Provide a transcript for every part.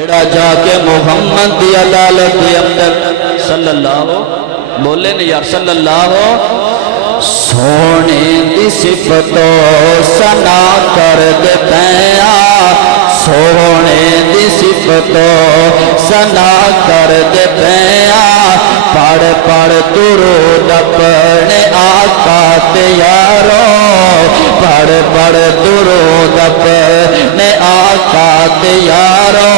جڑا جا کے محمد دی عدالت دے اندر صلی اللہ بولے نا یار صلی اللہ سونے دی صفتو سنا کر دے پیا سونے دی صفتو سنا کر دے پیا پڑھ پڑھ درود اپنے آقا تے یارو پڑھ پڑھ درود اپنے آقا تے یارو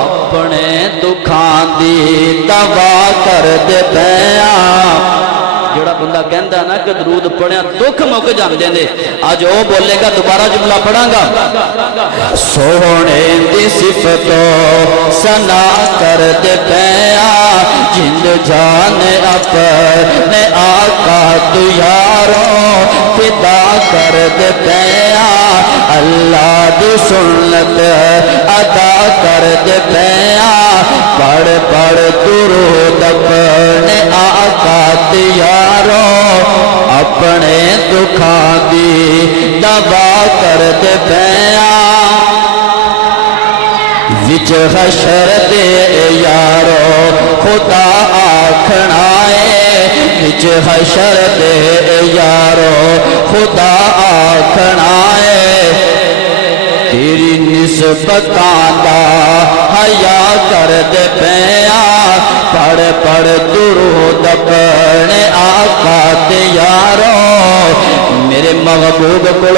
اپنے دکھان دی دوا کر دے پیا جڑا بندہ کہندا نا کہ درود پڑھیا دکھ مک جاندے نے اج او بولے گا دوبارہ جملہ پڑھاں گا سونے دی صفتو سنا کر دے پیا جند جان اپنے آقا تو یارو فدا کر دے پیا اللہ دی سنت ادا کر دے پیا پڑھ پڑھ درود اپنے آقا تو یارو اپنے دکھاں دی دوا کر دے پیا وچ حشر دے یارو خدا آکھنا ہے وچ حشر دے یارو خدا آکھنا ہے تیری نسبتاں دا حیا کر دے پیا پڑھ پڑھ درود اپنے آقا تے یارو میرے محبوب کو